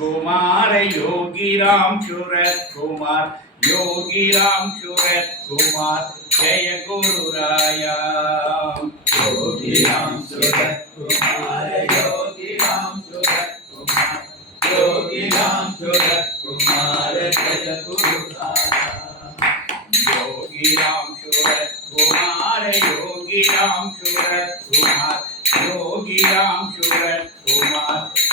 कुमार योगी राम सूरत कुमार योगी राम सूरत कुमार जय गुरु राया योगी राम सूरत कुमार योगी राम सूरत कुमार योगी राम सूरत कुमार जय गुरु राया योगी राम सूरत कुमार योगी राम सूरत कुमार योगी राम सूरत कुमार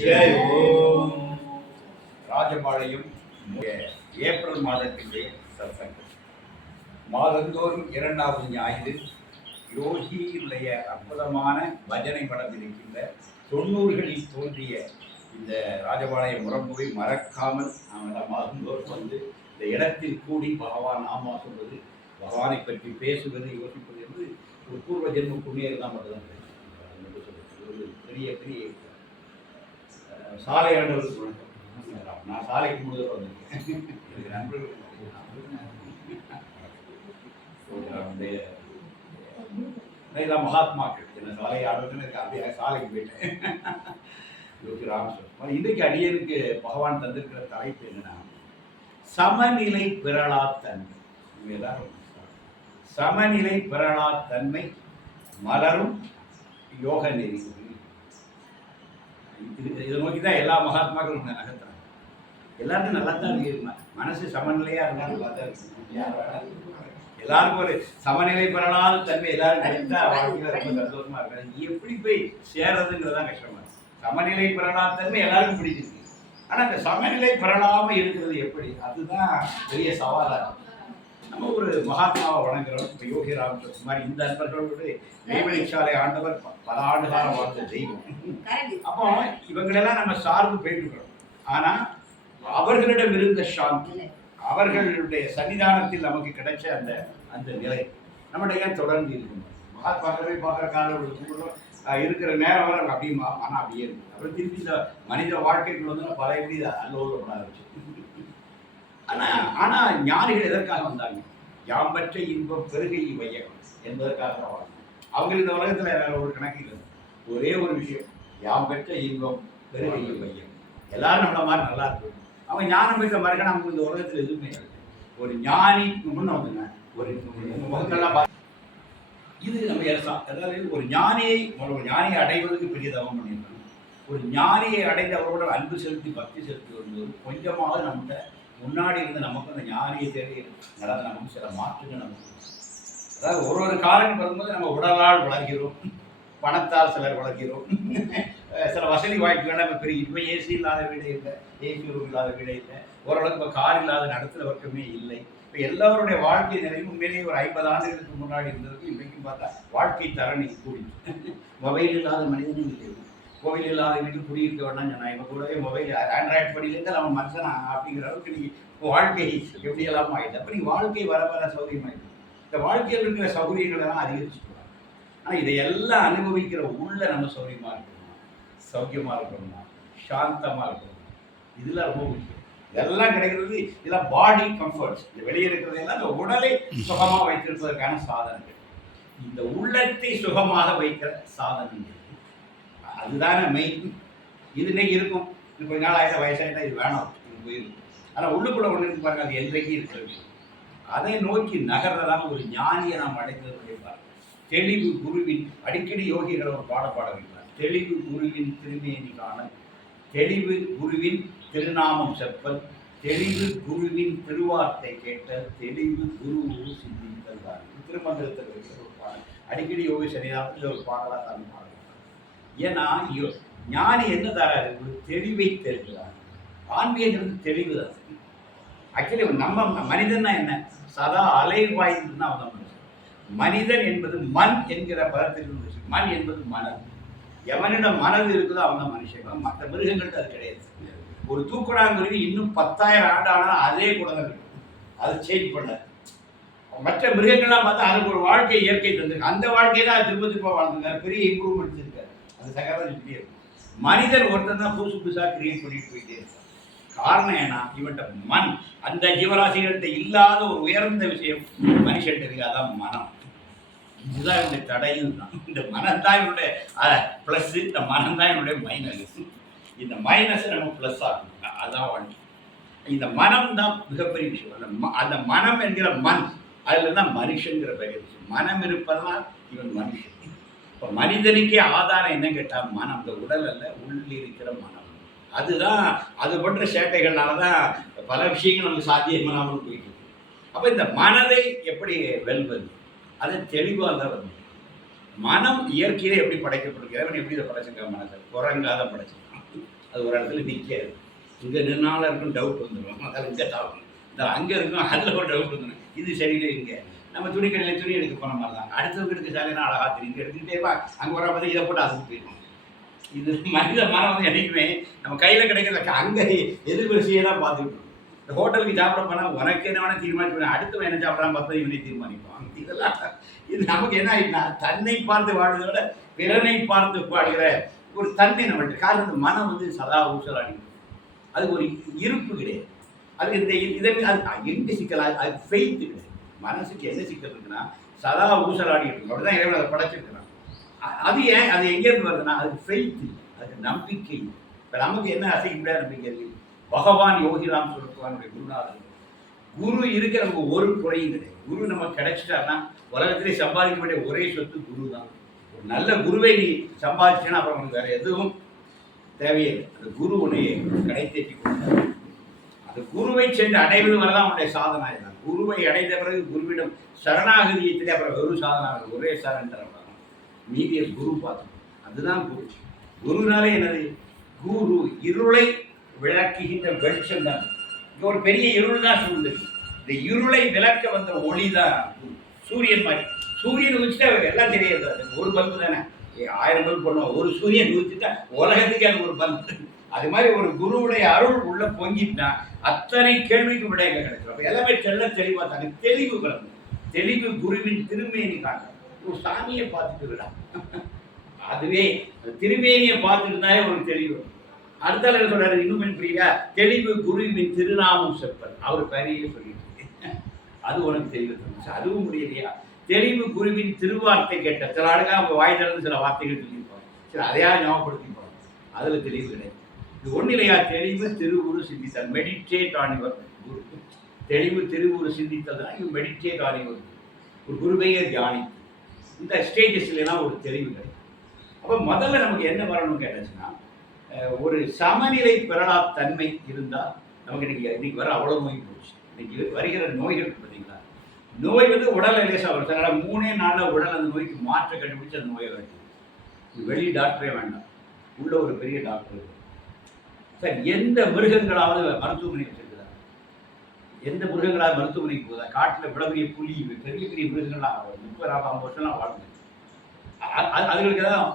जय ओम ராஜபாளையம் ஏப்ரல் மாதத்திலே சத்சங்கம் மாதந்தோறும் இரண்டாவது ஞாயிறு யோகியுடைய அற்புதமான பஜனை படம் இருக்கின்ற தொண்ணூறுகளில் தோன்றிய இந்த ராஜபாளையம் முரம்புவை மறக்காமல் நாம் எல்லாம் மாதந்தோறும் வந்து இந்த இடத்தில் கூடி பகவான் நாமா சொல்வது பகவானை பற்றி பேசுவது யோசிப்பது என்று ஒரு பூர்வ ஜென்ம புண்ணியர் தான் மட்டும்தான் கிடைக்கும். ஒரு பெரிய பெரிய சாலை ஆண்டவருக்கு வணக்கம் நான் சாலைக்கு முதல்வர் வந்திருக்கேன். எனக்கு நண்பர்கள் வந்து இதெல்லாம் மகாத்மாக்கள் என்ன சாலை ஆடுறதுன்னு எனக்கு அப்படியே சாலைக்கு போயிட்டேன். யோகி ராமகிருஷ்ணன் இன்றைக்கு அடியனுக்கு பகவான் தந்திருக்கிற தலைப்பு என்னன்னா சமநிலை பிறளா தன்மை. இவங்க எல்லாரும் சமநிலை பிறளா தன்மை மலரும் யோக நெறி இது இதை நோக்கி தான் எல்லா மகாத்மாக்களும் நகர்த்துறாங்க. எல்லாருக்கும் நல்லா தான் இருக்கு மனசு சமநிலையா இருந்தா நல்லா தான் இருக்கு யார் எல்லாருக்கும் ஒரு சமநிலை பெறலாத தன்மை எல்லாரும் கிடைத்தா வாழ்க்கையில் ரொம்ப சந்தோஷமா இருக்காது எப்படி போய் சேர்றதுங்கிறது தான் கஷ்டமா இருக்கு. சமநிலை பெறலாத தன்மை எல்லாருக்கும் பிடிச்சிருக்கு. ஆனால் அந்த சமநிலை பெறலாம இருக்கிறது எப்படி? அதுதான் பெரிய சவாலாக இருக்கும் நம்ம ஒரு மகாத்மாவை வணங்குறோம். இப்போ யோகி மாதிரி இந்த அன்பர்களோடு நெய்வழி சாலை ஆண்டவர் பல ஆண்டு காலம் வாழ்ந்த தெய்வம். அப்போ இவங்களெல்லாம் நம்ம சார்ந்து போயிட்டு இருக்கிறோம் ஆனா அவர்களிடம் இருந்த சாந்தி அவர்களுடைய சன்னிதானத்தில் நமக்கு கிடைச்ச அந்த அந்த நிலை நம்முடைய தொடர்ந்து இருக்கணும் மகாத்மாக்களை பார்க்குற காலம் இருக்கிற நேரம் வரை அப்படி ஆனால் அப்படியே இருக்கு. அப்புறம் திருப்பி இந்த மனித வாழ்க்கைக்குள்ள வந்து பல எப்படி அல்லோலப்பட ஆரம்பிச்சு ஆனா ஆனா ஞானிகள் எதற்காக வந்தாங்க யாம் பெற்ற இன்பம் பெருகை வையகம் என்பதற்காக தான் அவங்களுக்கு அவங்க இந்த உலகத்துல வேற ஒரு கணக்கு இல்லை. ஒரே ஒரு விஷயம் யாம் பெற்ற இன்பம் பெருகை வையகம். எல்லாரும் நம்மள மாதிரி நல்லா இருக்கும் அவன் ஞானம் பெற்ற மாதிரி நமக்கு இந்த உலகத்துல எதுவுமே இல்லை. ஒரு ஞானி முன்ன வந்துங்க. ஒரு முகத்தெல்லாம் பார்த்து. இது நம்ம அதாவது ஒரு ஞானியை ஒரு ஞானியை அடைவதற்கு பெரிய தவம் பண்ணியிருக்கணும் ஒரு ஞானியை அடைந்து அவரோட அன்பு செலுத்தி பக்தி செலுத்தி வரும்போது கொஞ்சமாவது நம்மகிட்ட முன்னாடி இருந்து நமக்கு அந்த ஞானியை தேடி நடந்த நமக்கு சில மாற்றுகள் நமக்கு அதாவது ஒரு ஒரு காலம் வரும்போது நம்ம உடலால் வளர்கிறோம் பணத்தால் சிலர் வளர்கிறோம். சில வசதி வாய்ப்புகள் நம்ம பெரிய இப்போ ஏசி இல்லாத வீடே இல்லை ஏசி ரூம் இல்லாத வீடே இல்லை ஓரளவுக்கு இப்போ கார் இல்லாத நடத்துல வர்க்கமே இல்லை. இப்போ எல்லாருடைய வாழ்க்கை நிலையும் உண்மையிலேயே ஒரு ஐம்பது ஆண்டுகளுக்கு முன்னாடி இருந்ததுக்கு இன்றைக்கும் பார்த்தா வாழ்க்கை தரணி கூடி மொபைல் இல்லாத மனிதனும் இல்லை. கோவில் இல்லாத வீட்டுக்கு குடியிருக்க வேண்டாம்னு சொன்னா இப்போ கூடவே மொபைல் ஆண்ட்ராய்ட் படியிலேருந்து நம்ம மனுஷனா அப்படிங்கிற அளவுக்கு இன்னைக்கு வாழ்க்கை எப்படி எல்லாம் ஆயிடுது அப்போ நீ வாழ்க்கை வர வர சௌகரியமாயிடுது இந்த வாழ்க்கையில் இருக்கிற சௌகரியங்கள் எல்லாம் அதிகரிச்சுக்கலாம் ஆனால் இதையெல்லாம் அனுபவிக்கிற உள்ள நம்ம சௌகரியமாக இருக்கணுமா? சௌக்கியமாக இருக்கணுமா? சாந்தமாக இருக்கணும்? இதெல்லாம் ரொம்ப முக்கியம். இதெல்லாம் கிடைக்கிறது இதெல்லாம் பாடி கம்ஃபர்ட்ஸ் இந்த வெளியே இருக்கிறதெல்லாம் இந்த உடலை சுகமாக வைத்திருப்பதற்கான சாதனங்கள். இந்த உள்ளத்தை சுகமாக வைக்கிற சாதனங்கள். அதுதானே மெயின் இது இன்னைக்கு இருக்கும். இது கொஞ்ச நாள் ஆயிட்ட வயசாயிட்டா இது வேணாம். இது போயிடும் ஆனால் உள்ளுக்குள்ள ஒன்று இருக்கு பாருங்க அது என்றைக்கும் இருக்கிறது விஷயம். அதை நோக்கி நகர்றதான ஒரு ஞானியை நாம் அடைந்தது வைப்பார் தெளிவு குருவின் அடிக்கடி யோகிகளை ஒரு பாட பாட வைப்பார் தெளிவு குருவின் திருமேனி காணல். தெளிவு குருவின் திருநாமம் செப்பல். தெளிவு குருவின் திருவார்த்தை கேட்டல். தெளிவு குரு சிந்தித்தல் தான் திருமந்திரத்தில் இருக்கிற ஒரு பாடல். அடிக்கடி யோகி சன்னிதானத்தில் ஒரு பாடலாக தான் பாடல். ஏன்னா ஞானி என்ன தராரு? ஒரு தெளிவை தருகிறார். ஆன்மீகங்கிறது தெளிவு தான். ஆக்சுவலி நம்ம மனிதன்னா என்ன? சதா அலைவாய்ந்து தான் அவன் தான் மனுஷன். மனிதன் என்பது மண் என்கிற பதத்திலிருந்து மண் என்பது மனது எவனிடம் மனது இருக்குதோ அவன் தான் மனுஷன். மற்ற மிருகங்கள்ட்ட அது கிடையாது. ஒரு தூக்குடாங்குருவி இன்னும் பத்தாயிரம் ஆண்டு ஆனால் அதே கூட இருக்கும் அது சேஞ்ச் பண்ணாது. மற்ற மிருகங்கள்லாம் பார்த்தா அதுக்கு ஒரு வாழ்க்கை இயற்கை தந்திருக்கு. அந்த வாழ்க்கையை தான் திரும்ப திரும்ப வாழ்ந்துருக்காரு. பெரிய இம்ப்ரூவ்மெண்ட் இருக்காரு அது சகதான் இப்படியே இருக்கும் மனிதன் ஒருத்தன் தான் புதுசு புதுசாக கிரியேட் பண்ணிட்டு போயிட்டே இருக்கான் காரணம் ஏன்னா இவன்கிட்ட மண். அந்த ஜீவராசிகள்கிட்ட இல்லாத ஒரு உயர்ந்த விஷயம் மனுஷன்ட்ட இருக்கு அதான் மனம். இதுதான் இவனுடைய தடையும் தான். இந்த மனம் தான் இவனுடைய ப்ளஸ் இந்த மனம் தான் இவனுடைய மைனஸ் இந்த மைனஸை நம்ம ப்ளஸ் ஆகணும் அதான் வண்டி. இந்த மனம் தான் மிகப்பெரிய விஷயம். அந்த ம- அந்த மனம் என்கிற மண் அதில் தான் மனுஷங்கிற பெரிய விஷயம் மனம் இருப்பதனால் இவன் மனுஷன். இப்போ மனிதனுக்கே ஆதாரம் என்ன கேட்டால் மனம். இந்த உடல் அல்ல உள்ளில் இருக்கிற மனம். அதுதான் அது போன்ற சேட்டைகள்னால தான் பல விஷயங்கள் நமக்கு சாத்தியமில்லாமல் போயிட்டு அப்போ இந்த மனதை எப்படி வெல்வது? அது தெளிவாக தான் வந்து மனம் இயற்கையிலே எப்படி படைக்கப்படுகிறவன் எப்படி இதை படைச்சிருக்கான் மனசை? குரங்காத படைச்சிருக்கான். அது ஒரு இடத்துல நிற்காது இங்கே நின்னாலும் இருக்கும் டவுட் வந்துடும் அதில் இங்கே தாவும் இந்த அங்கே இருக்கும் அதில் ஒரு டவுட் வந்துடும் இது சரியில்லை இங்கே. நம்ம துணி கடையில் துணி எடுக்க போன மாதிரி தான். அடுத்தவங்க எடுக்க சாலைனா அழகாக தெரியும் எடுத்துக்கிட்டே வா. அங்கே வர பார்த்து இதை போட்டு அதுக்கு போயிடும் இது மனித மனம் வந்து என்றைக்குமே நம்ம கையில் கிடைக்கிறத அங்கே எதிர்வரிசையை தான் பார்த்துக்கிட்டு இந்த ஹோட்டலுக்கு சாப்பிட போனால் உனக்கு என்ன வேணால் தீர்மானிச்சு அடுத்தவன் என்ன சாப்பிடலாம் பார்த்தா இவனே தீர்மானிப்பான். இதெல்லாம் இது நமக்கு என்ன ஆயிடுனா தன்னை பார்த்து வாழ்வதை விட பிறனை பார்த்து வாழ்கிற ஒரு தன்மை நம்மள்கிட்ட காரணம் இந்த மனம் வந்து சதா ஊசலாடி அதுக்கு ஒரு இருப்பு கிடையாது. அது இந்த இதை அது எங்கே சிக்கலாக அது- ஃபெய்த்து கிடையாது. மனசுக்கு என்ன சிக்கல் இருக்குன்னா சதா ஊசலாடி அப்படி அப்படிதான் இறைவன் அதை படைச்சிருக்கிறான். அது ஏன் அது எங்கேருந்து வருதுன்னா அதுக்கு ஃபெய்த் அதுக்கு நம்பிக்கை இப்போ நமக்கு என்ன அசைக்க நம்பிக்கை இருக்கு? பகவான் யோகிராம் சொல்லுவானுடைய குருநாதர். குரு இருக்க நமக்கு ஒரு குறையும் கிடையாது. குரு நமக்கு கிடைச்சிட்டாருன்னா உலகத்திலே சம்பாதிக்க வேண்டிய ஒரே சொத்து குரு தான் ஒரு நல்ல குருவை நீ சம்பாதிச்சேன்னா அப்புறம் உனக்கு வேற எதுவும் தேவையில்லை. அந்த குரு உன்னை கடை தேற்றி கொடுத்தார் அந்த குருவை சென்று அடைவது வரதான் உன்னுடைய சாதனா இதுதான் குருவை அடைந்த பிறகு குருவிடம் சரணாகதியத்திலே அப்புறம் வெறும் சாதனாக ஒரே சரண் மீதியை குரு பார்த்து அதுதான் குரு. குருனாலே என்னது? குரு இருளை விளக்குகின்ற வெளிச்சம் தான். இங்க ஒரு பெரிய இருள் தான் சூழ்ந்தது இந்த இருளை விளக்க வந்த ஒளி தான் சூரியன் மாதிரி. சூரியன் வச்சுட்டா எல்லாம் தெரியாது. ஒரு பல்பு தானே. ஆயிரம் பல்பு பண்ணுவோம் ஒரு சூரியன் ஊற்றிட்டா உலகத்துக்கு அது ஒரு பல்பு. அது மாதிரி ஒரு குருவுடைய அருள் உள்ள பொங்கிட்டா அத்தனை கேள்விக்கு விடைகள் கிடைக்கும். எல்லாமே செல்ல தெளிவாக தாங்க தெளிவு கிளம்பு தெளிவு குருவின் திருமேனி காட்டும் ஒரு சாமியை பார்த்துட்டு விடா. அதுவே திருமேனியை பார்த்துட்டு இருந்தாலே ஒரு தெளிவு. அடுத்த என்ன சொல்றாரு இன்னும் பிரியா தெளிவு குருவின் திருநாமம் செப்பல். அவர் பெரிய சொல்லிட்டு. அது உனக்கு தெளிவு தந்துச்சு. அதுவும் முடியலையா தெளிவு குருவின் திருவார்த்தை கேட்ட சில ஆளுங்க அவங்க வாய் திறந்து சில வார்த்தைகள் சொல்லியிருப்பாங்க. சரி அதையா ஞாபகப்படுத்திப்பாங்க. அதில் தெளிவு கிடையாது. இது ஒன்னிலையா தெளிவு திருவுரு சிந்தித்தல். மெடிடேட் ஆன் குரு தெளிவு திருவுரு சிந்தித்தல் தான் யூ மெடிடேட் ஆன் ஒரு குருவையே தியானி இந்த ஸ்டேஜஸ்லாம் ஒரு தெளிவு கிடைக்கும். அப்போ முதல்ல நமக்கு என்ன வரணும்னு கேட்டாச்சுன்னா ஒரு சமநிலை பெறலா தன்மை இருந்தால் நமக்கு இன்னைக்கு இன்னைக்கு வர அவ்வளோ நோய் போச்சு. இன்னைக்கு வருகிற நோய்கள் பார்த்தீங்களா நோய் வந்து உடல் லேசாக வரும். அதனால் மூணே நாளில் உடல் அந்த நோய்க்கு மாற்ற கண்டுபிடிச்சு அந்த நோயை கட்டும் வெளி டாக்டரே வேண்டாம். உள்ள ஒரு பெரிய டாக்டர் சார் எந்த மிருகங்களாவது மருத்துவமனை வச்சிருக்குதா எந்த மிருகங்களாவது மருத்துவமனைக்கு போகுதா? காட்டில் விளம்பரிய புலி பெரிய பெரிய மிருகங்கள்லாம் முப்பது நாற்பது ஐம்பது வருஷம்லாம் வாழ்ந்து அதுகளுக்கு தான்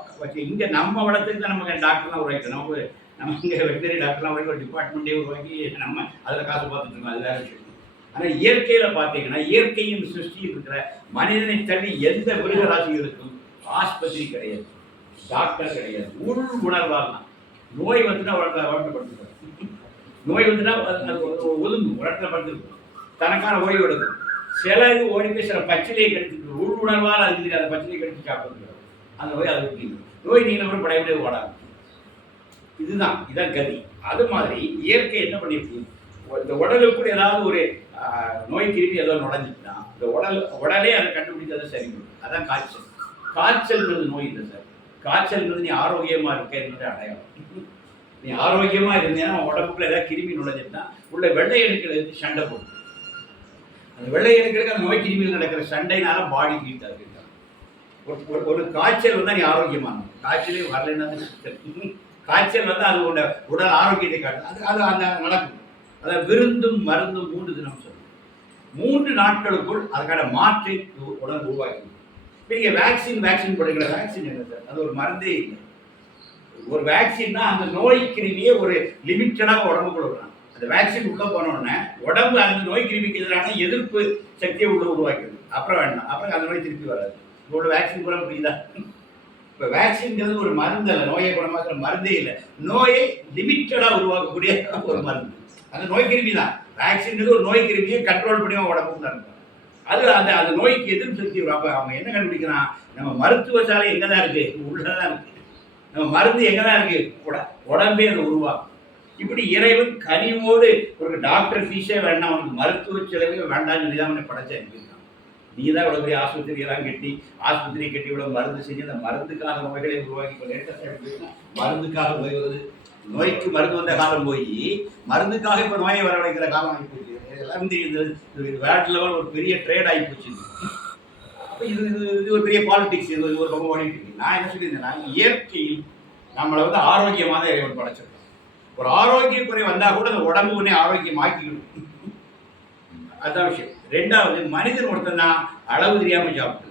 இங்கே நம்ம வளர்த்துக்கு தான் நமக்கு டாக்டர்லாம் உருவாக்கி நமக்கு நம்ம இங்கே வெட்டினரி டாக்டர்லாம் உருவாக்கி ஒரு டிபார்ட்மெண்ட்டே உருவாக்கி நம்ம அதில் காசு பார்த்துட்டு இருக்கோம் அது விஷயம். ஆனால் இயற்கையில் பார்த்தீங்கன்னா இயற்கையும் சிருஷ்டியில் இருக்கிற மனிதனை தள்ளி எந்த மிருக இருக்கும் ஆஸ்பத்திரி கிடையாது டாக்டர் கிடையாது. உள் உணர்வால் நோய் வந்துட்டா உடனே உடனப்படுத்தும் நோய் வந்துட்டா ஒதுங்கும் உடனே படுத்துருக்கும் தனக்கான ஓய்வு எடுக்கும். சில இது ஓடி போய் சில பச்சிலையை கடிச்சிட்டு உள் உணர்வால் அது அந்த பச்சிலையை கடிச்சு சாப்பிடுறது. அந்த நோய் அது விட்டு நோய் கூட படையவே ஓடாது. இதுதான் இதான் கதி. அது மாதிரி இயற்கை என்ன பண்ணிருக்கு இந்த உடலுக்குள்ள ஏதாவது ஒரு நோய் கிருமி ஏதோ நுழைஞ்சிட்டுனா இந்த உடல் உடலே அதை கண்டுபிடிச்சதை சரி அதான் காய்ச்சல். காய்ச்சல்ன்றது நோய் இல்லை சார். காய்ச்சல்ன்றது நீ ஆரோக்கியமாக இருக்க என்பது அடையாளம். நீ ஆரோக்கியமாக இருந்தேன்னா உடம்புக்குள்ள ஏதாவது கிருமி நுழைஞ்சிட்டுனா உள்ள வெள்ளை அணுக்கள் சண்டை போடும். அந்த வெள்ளை அணுக்களுக்கு அந்த நோய் கிருமியில் நடக்கிற சண்டைனால பாடி ஹீட் ஆகுது ஒரு ஒரு- ஒரு காய்ச்சல் வந்தால் நீ ஆரோக்கியமான காய்ச்சலே வரலைன்னா காய்ச்சல் வந்தால் அது உன்னோட உடல் ஆரோக்கியத்தை காட்டும். அது அது அந்த நடக்கும். அதை விருந்தும் மருந்தும் மூன்று தினம் சொல்லணும் மூன்று நாட்களுக்குள் அதுக்கான மாற்றை உடல் உடம்பு உருவாக்கி நீங்கள் வேக்சின் வேக்சின் போடுகிற வேக்சின் என்ன சார்? அது ஒரு மருந்தே இல்லை. ஒரு வேக்சின்னா அந்த நோய் கிருமியை ஒரு லிமிட்டடாக உடம்பு விடுறாங்க அந்த வேக்சின் உள்ள போனோடனே உடம்பு அந்த நோய் கிருமிக்கு எதிரான எதிர்ப்பு சக்தியை உள்ள உருவாக்கிடுது. அப்புறம் வேண்டாம். அப்புறம் அந்த நோய் திருப்பி வராது. உங்களோட வேக்சின் கூட புரியுதா? இப்போ வேக்சின்ங்கிறது ஒரு மருந்து இல்லை நோயை குணமாக்குற மருந்தே இல்லை. நோயை லிமிட்டடாக உருவாக்கக்கூடிய ஒரு மருந்து. அந்த நோய் கிருமி தான் வேக்சின்ங்கிறது ஒரு நோய் கிருமியை கண்ட்ரோல் பண்ணி உடம்பு உடம்புக்கு தான் அது அந்த அந்த நோய்க்கு எதிர்ப்பு சக்தி அப்போ அவன் என்ன கண்டுபிடிக்கிறான்? நம்ம மருத்துவ சாலை எங்கே தான் இருக்கு? உள்ளதான் இருக்குது நம்ம மருந்து எங்கே தான் இருக்குது உட- உடம்பே அது உருவாகும் இப்படி இறைவன் கனிவோடு ஒரு டாக்டர் ஃபீஸே வேண்டாம் உனக்கு மருத்துவ செலவே வேண்டாம்னு சொல்லி தான் அவனை அனுப்பியிருக்கான் நீ தான் இவ்வளோ பெரிய ஆஸ்பத்திரியெல்லாம் கட்டி ஆஸ்பத்திரி கட்டி இவ்வளோ மருந்து செஞ்சு அந்த மருந்துக்காக நோய்களை உருவாக்கி இப்போ மருந்துக்காக நோய் வருது நோய்க்கு மருந்து வந்த காலம் போய் மருந்துக்காக இப்போ நோயை வரவழைக்கிற காலம் ஆகிப்போச்சு எல்லாம் வந்து இது வேர்ல்ட் லெவல் ஒரு பெரிய ட்ரேட் ஆகி போச்சு. அப்போ இது இது இது ஒரு பெரிய பாலிடிக்ஸ் இது ஒரு ரொம்ப ஓடிட்டு இருக்கு. நான் என்ன சொல்லியிருந்தேன்னா இயற்கையில் நம்மளை வந்து ஆரோக்கியமாக தான் இறைவன் படைச்சிருக்கோம் ஒரு ஆரோக்கிய குறை வந்தால் கூட அந்த உடம்பு உடனே ஆரோக்கியமாக்கிக்கணும் அதுதான் விஷயம். ரெண்டாவது மனிதன் ஒருத்தன் தான் அளவு தெரியாமல் சாப்பிட்டு.